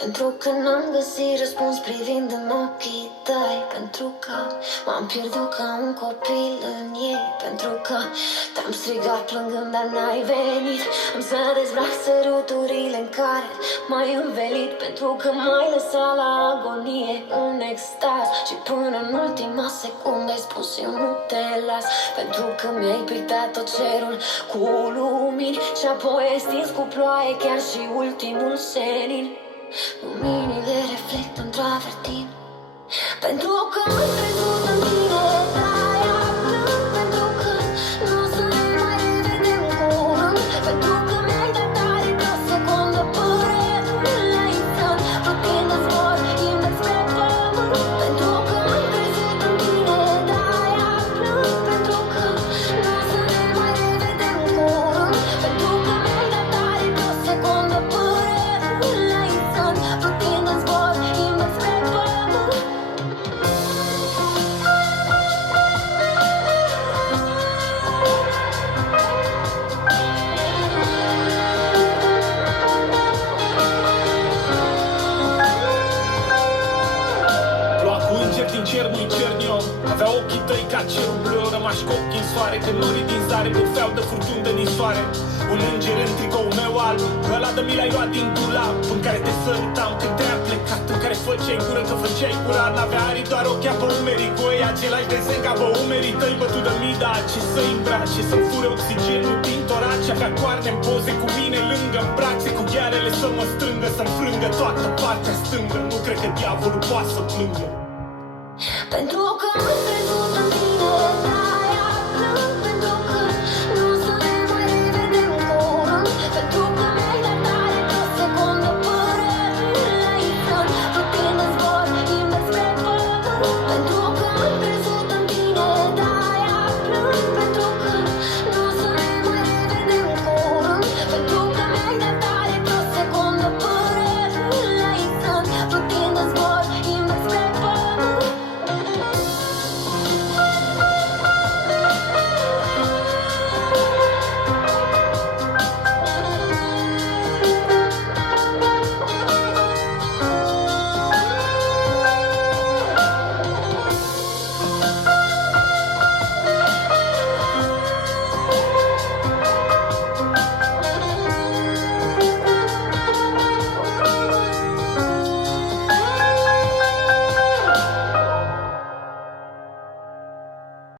Pentru că n-am găsit răspuns privind în ochii tăi, pentru că m-am pierdut ca un copil în ei, pentru că te-am strigat plângând, dar n-ai venit. Am să dezbrac săruturile în care m-ai învelit, pentru că m-ai lăsat la agonie în extaz. Și până în ultima secundă ai spus eu nu te las, pentru că mi-ai pictat tot cerul cu lumini și apoi ai stins cu ploaie chiar și ultimul senin. Luminile reflectă în travertin, pentru că am crezut în tine, de-aia plâng. Pentru că nu o să ne mai revedem curând, pentru că mi-ai dat tare pe o secundă părere la insan, plătind în zbor invers spre pământ. Pentru că am crezut în tine, de-aia plâng. Pentru că nu o să ne mai revedem curând, pentru că mi-ai dat tare pe o secundă părere la insan, plătind în zbor invers spre pământ. Ploua cu înger din cer, nu-i cernion. Avea ochii tăi ca cerul bleu, rămași cu ochii în soare. Tenurii din zare bufeau de furtuni de nisoare. Un înger în tricoul meu alb, ăla de mi l-ai luat din dulap, în care te sărutam când te-am plecat, în care făceai gură că făceai curat. N-avea arii, doar ochii pe umerii, cu ei același desen ca pe umerii tăi bătut de mii. Dar ce să-i îmbrace, să-mi fure oxigenul din torace. Avea coarne în poze cu mine lângă-n brațe, cu ghearele să mă strângă, să-mi frângă toată partea stângă. Nu cred că diavolul poate să plângă. Pentru că